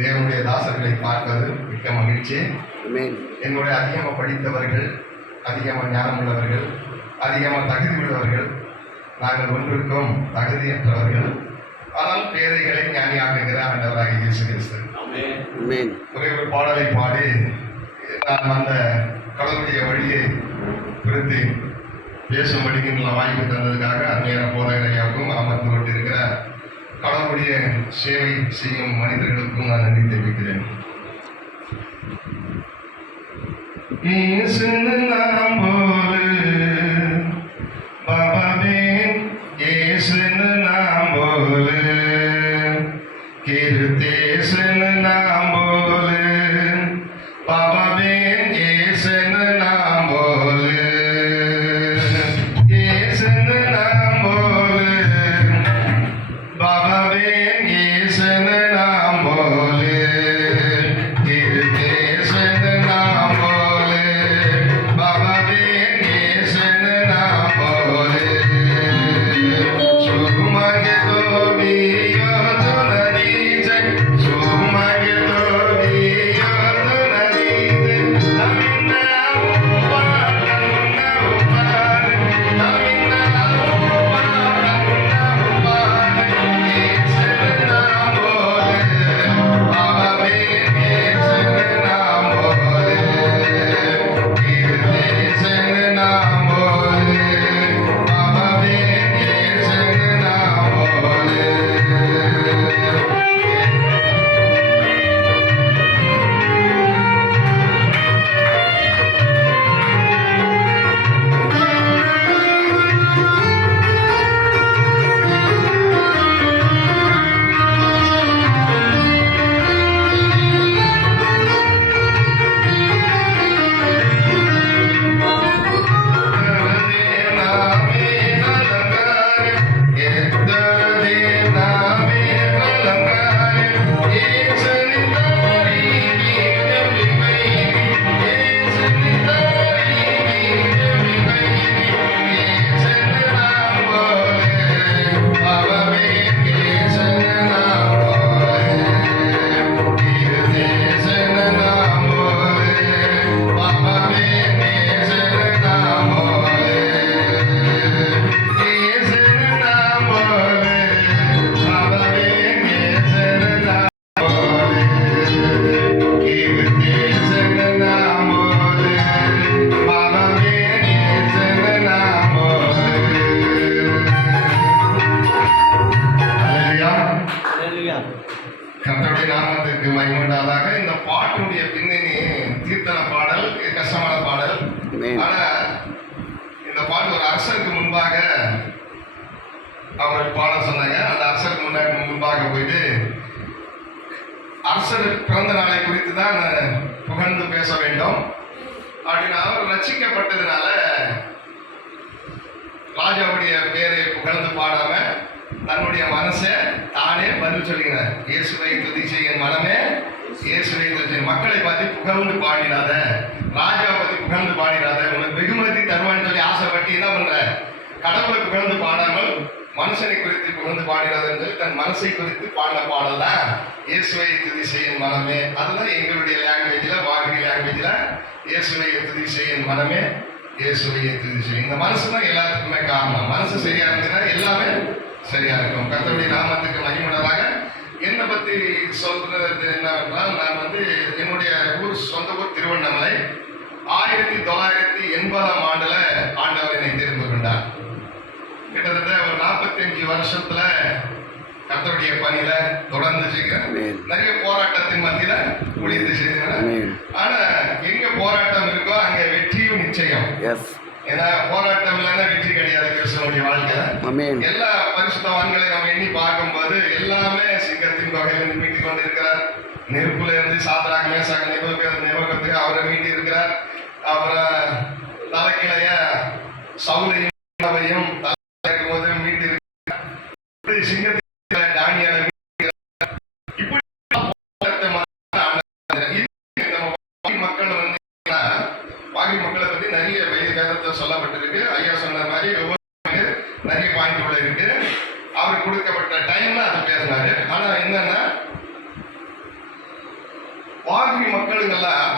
தேவனுடைய தாசர்களை பார்ப்பது மிக்க மகிழ்ச்சி. என்னுடைய அதிகமாக படித்தவர்கள், அதிகமாக ஞானம் உள்ளவர்கள், அதிகமாக தகுதி உள்ளவர்கள், நாங்கள் ஒன்றுக்கும் தகுதியற்றவர்கள், ஆனால் பேதைகளை ஞானியாக்குகிற ஆண்டவராக இயேசு கிறிஸ்து. ஒரே ஒரு பாடலை பாடி நான் அந்த கடவுளுடைய வழியை குறித்து பேசும்படிக்கின்ற வாய்ப்பு தந்ததுக்காக அந்நேர போதகரையாகவும் அமர்ந்து கொண்டிருக்கிற கடவுளுடைய சேவை செய்யும் மனிதர்களுக்கும் நான் நன்றி தெரிவிக்கிறேன். கர்த்தருடைய நாமத்திற்கு மகிமையுண்டாதாக. இந்த பாட்டுடைய பின்னணி கீர்த்தன பாடல், கஷ்டமான பாடல். ஆனா இந்த பாட்டு ஒரு அரசருக்கு முன்பாக அவர் பாட சொன்னாங்க. அந்த அரசருக்கு முன்பாக போயிட்டு அரசர் பிறந்த நாளை குறித்து தான் புகழ்ந்து பேச வேண்டும் அப்படின்னு அவர் ரட்சிக்கப்பட்டதுனால ராஜாவுடைய பேரை புகழ்ந்து பாடாம தன்னுடைய மனசை தானே பதில் சொல்லுகிறார். இயேசுவை துதி செய்ய மனமே, இயேசுவை துதி. மக்களை பற்றி புகழ்ந்து பாடிடாத, ராஜாவை பற்றி புகழ்ந்து பாடிடாத, உனக்கு வெகுமதி தருவான்னு சொல்லி ஆசைப்பட்டு என்ன பண்ற, கடவுளை புகழ்ந்து பாடாமல் மனுஷனை குறித்து புகழ்ந்து பாடிடாதுன்னு சொல்லி தன் மனசை குறித்து பாடின பாடல் தான் இயேசுவை துதி செய்யும் மனமே. அதுதான் எங்களுடைய லாங்குவேஜில், வாகரி லாங்குவேஜில் இயேசுவை துதி செய்யும் மனமே, இயேசுவை துதி செய்யும். இந்த மனசு தான் எல்லாத்துக்குமே காரணம். மனசு சரியா இருந்துச்சுன்னா எல்லாமே சரியா இருக்கும். கர்த்தருடைய நாமத்துக்கு மகிமையுள்ளதாக. என்னை பற்றி சொல்றது என்னவென்றால், நான் என்னுடைய சொந்த ஊர் திருவண்ணாமலை. 1980ஆம் ஆண்டுல ஆண்டவர் என்னை தெரிந்து கொண்டார். கிட்டத்தட்ட ஒரு 45 வருஷத்துல கர்த்தருடைய பணியில தொடர்ந்து செய்கிறேன். நிறைய போராட்டத்தின் மத்தியில முடிந்து செய்கிறேன். ஆனா எங்க போராட்டம் இருக்கோ அங்க வெற்றியும் நிச்சயம். ஏன்னா போராட்டம் இல்லைன்னா வெற்றி கிடையாது கிறிஸ்தவனுடைய வாழ்க்கை. எல்லா பரிசுத்தவான்களை நம்ம எண்ணி பார்க்கும்போது எல்லாமே சிங்கத்தின் வகையில் மீட்டிக் கொண்டிருக்கிறார். நெருப்புல இருந்து சாத்ராக் மேசாக் நிபுகத்துக்கு அவரை மீட்டி இருக்கிறார். அப்புறம் தலைக்கிளைய சவுலையும் போது மீட்டி இருக்கிறார். சிங்கத்தின் தானியால மக்களை பத்தி நிறைய வேதத்தை சொல்லப்பட்டிருக்கு. ஐயா சொன்ன மாதிரி ஒவ்வொரு நிறைய பாயிண்ட் உள்ள இருக்கு. அவருக்கு கொடுக்கப்பட்ட டைம்ல அது பேசினாரு. ஆனா என்னன்னா மக்களுங்கெல்லாம்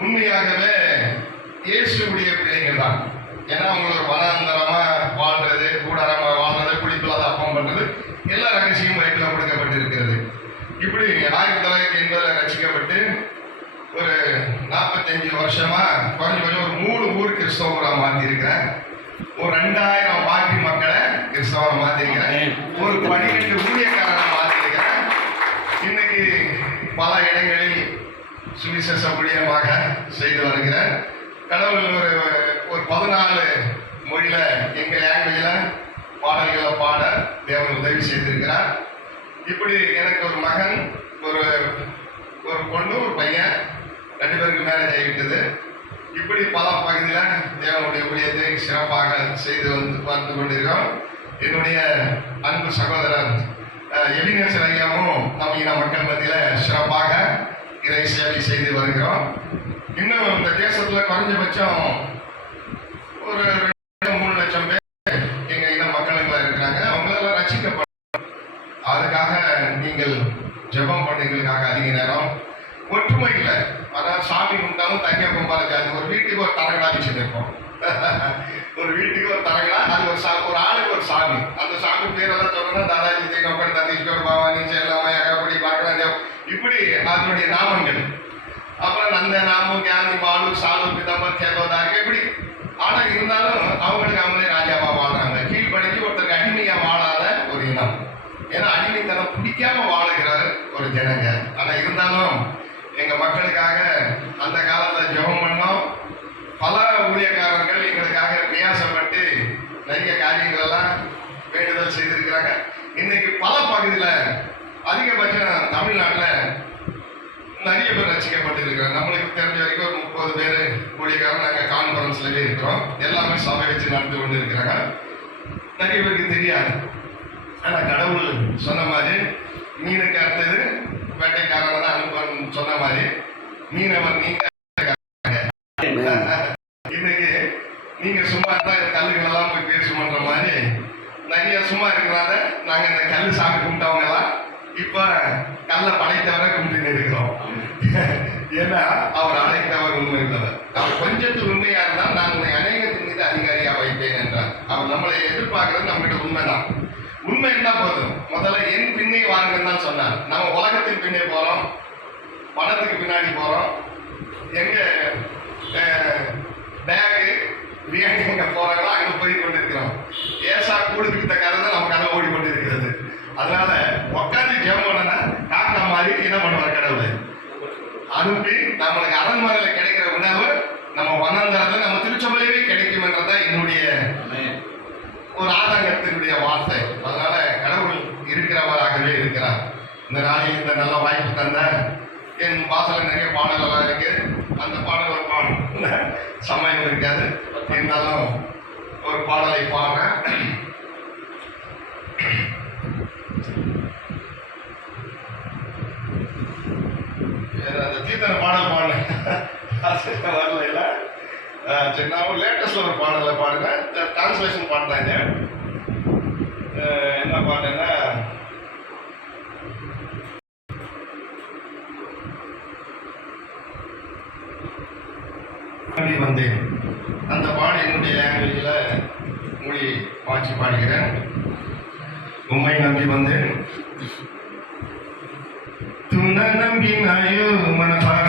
உண்மையாகவே இயேசுடைய பிள்ளைங்க தான். ஏன்னா அவங்களோட வனாந்தரமா வாழ்றது, கூடாரமா வாழ்றது, குடிப்பில்லாத அப்பம் பண்றது எல்லா ரகசியமும் வயிற்றில் கொடுக்கப்பட்டிருக்கிறது. இப்படி 1980 ரசிக்கப்பட்டு ஒரு 45 வருஷமா குறைஞ்சபட்சம் ஒரு 3 ஊர் கிறிஸ்தவராக மாற்றிருக்கிறேன். ஒரு 2000 பாக்கி மக்களை கிறிஸ்தவரை மாற்றிருக்கிறேன். ஒரு 12 ஊழியக்காரனை மாற்றிருக்கிறேன். இன்னைக்கு பல இடங்களில் சுவிசேஷ ஊழியமாக செய்து வருகிறேன். கடவுள் ஒரு 14 மொழியில எங்க லாங்குவேஜில் பாடல்களை பாட தேவன் உதவி செய்திருக்கிறார். இப்படி எனக்கு ஒரு மகன், ஒரு பொண்ணு, ஒரு பையன், 2 பேருக்கு மேரேஜ் ஆகிவிட்டது. இப்படி பல பகுதியில் தேவனுடைய ஊழியத்தை சிறப்பாக செய்து வந்து கொண்டிருக்கிறோம். என்னுடைய அன்பு சகோதரர் எபினேசர் ஐயாவும் நம்ம இன மக்கள் மத்தியில் சிறப்பாக இறை சேவை செய்து வருகிறோம். இன்னும் இந்த தேசத்தில் குறைஞ்சபட்சம் ஒரு 2-3 லட்சம் பேர் எங்க இன மக்களுங்களா இருக்கிறாங்க. அவங்களெல்லாம் ரசிக்கப்படும். அதுக்காக நீங்கள் ஜெபம் பண்ணுங்களுக்காக அதிக நேரம் ஒற்றுமை இல்லை. அதாவது சாமி கும்பிட்டாலும் தனியாக கும்பாருக்காது. ஒரு வீட்டுக்கு ஒரு தரங்கடா வச்சுருப்போம். ஒரு வீட்டுக்கு ஒரு தரங்கடா, அது ஒரு ஆளுக்கு ஒரு சாமி. அந்த சாமி பேரெல்லாம் சொல்லணும்னா தாதாஜி, தேங்கப்பன், ததீஸ்வர், பவானி, சேலாமா, யகாபடி, பாக்கராஜ், இப்படி அதனுடைய நாமங்கள். அப்புறம் நந்த நாமம், ஞானி, பாலு, சாலு, பிதம்பர், கேதோதார், எப்படி. ஆனால் இருந்தாலும் அவங்களுக்கு அவங்களே ராஜாவா வாழ்றாங்க. கீழ்படிஞ்சு ஒருத்தருக்கு அடிமையா வாழாத ஒரு இனம். ஏன்னா அடிமைத்தனம் பிடிக்காம வாழுகிற ஒரு ஜனங்க. ஆனா இருந்தாலும் எங்க மக்களுக்காக அந்த காலத்துல ஜெபம் பண்ணோம். பல ஊழியக்காரர்கள் எங்களுக்காக பிரயாசப்பட்டு நிறைய காரியங்கள் எல்லாம் வேண்டுதல் செய்திருக்கிறாங்க. இன்னைக்கு பல பகுதியில் அதிகபட்சம் தமிழ்நாட்டில் நிறைய பேர் ரசிக்கப்பட்டிருக்கிறாங்க. நம்மளுக்கு தெரிஞ்ச வரைக்கும் ஒரு 30 பேர் ஊழியக்காரன் நாங்கள் கான்ஃபரன்ஸ்லவே இருக்கிறோம். எல்லாமே சபை வச்சு நடந்து கொண்டு இருக்கிறாங்க. நிறைய பேருக்கு தெரியாது. ஆனால் கடவுள் சொன்ன மாதிரி மீனுக்கு அடுத்தது வேட்டைக்காரன் தான் அனுப்பன்னு சொன்ன மாதிரி மீனவர் நீங்க இன்னைக்கு நீங்க சும்மா இருந்தால் கல்லுகள் எல்லாம் போய் பேசுமன்ற மாதிரி நிறைய சும்மா இருக்கிறாங்க. நாங்க இந்த கல் சாமி கும்பிட்டவங்க எல்லாம் இப்ப கல்லை படைத்தவரை கும்பிட்டு இருக்கிறோம். ஏன்னா அவர் அழைத்தவர் உண்மை உள்ளவர். அவர் கொஞ்சத்துக்கு உண்மையா இருந்தால் நான் உன்னை அநேகத்தின் மீது அதிகாரியா வைப்பேன் என்றார். அவர் நம்மளை எதிர்பார்க்கறது நம்மகிட்ட உண்மைதான். உண்மை என்ன போதும், முதல்ல என் பின்னே வாருங்கன்னு தான் சொன்னார். நம்ம உலகத்தின் பின்னே போறோம், பணத்துக்கு பின்னாடி போறோம். எங்க பேகு பிரியாணி எங்க போறாங்களோ அங்க போய் கொண்டிருக்கிறோம். ஏசா கூடுகிட்ட கதை தான் நமக்கு அதை ஓடிக்கொண்டிருக்கிறது. அதனால உட்காந்து ஜெபம் பண்ணனா காக்கா மாதிரி என்ன பண்ணுவார் கடவுள் அனுப்பி நம்மளுக்கு அரண்மனையில் கிடைக்கிற உணவு நம்ம வனாந்தரத்தில் நம்ம திருச்சபையிலே கிடைக்கும் என்றதான் என்னுடைய ஒரு ஆதங்கத்தினுடைய வார்த்தை. அதனால கடவுள் இருக்கிறவராகவே இருக்கிறார். இந்த நாளில் இந்த நல்ல வாய்ப்பு தந்த என் வாசல நிறைய பாடல்கள்லாம் இருக்கு. அந்த பாடல் பாடல் சமயம் இருக்காது, இருந்தாலும் ஒரு பாடலை பாடுறேன். அந்த கீர்த்தனை பாடல் பாடுறேன் வரல இல்லை. சரி, நான் ஒரு லேட்டஸ்ட்ல ஒரு பாடலை பாடுறேன். டிரான்ஸ்லேஷன் பாடுறாங்க. என்ன பாடுறேன்னா வந்தேன். அந்த பாடு என்னுடைய லாங்குவேஜில் மொழி மாற்றி பாடுகிறேன். உண்மை நம்பி வந்தேன். துணை நம்பினாயோ மனசார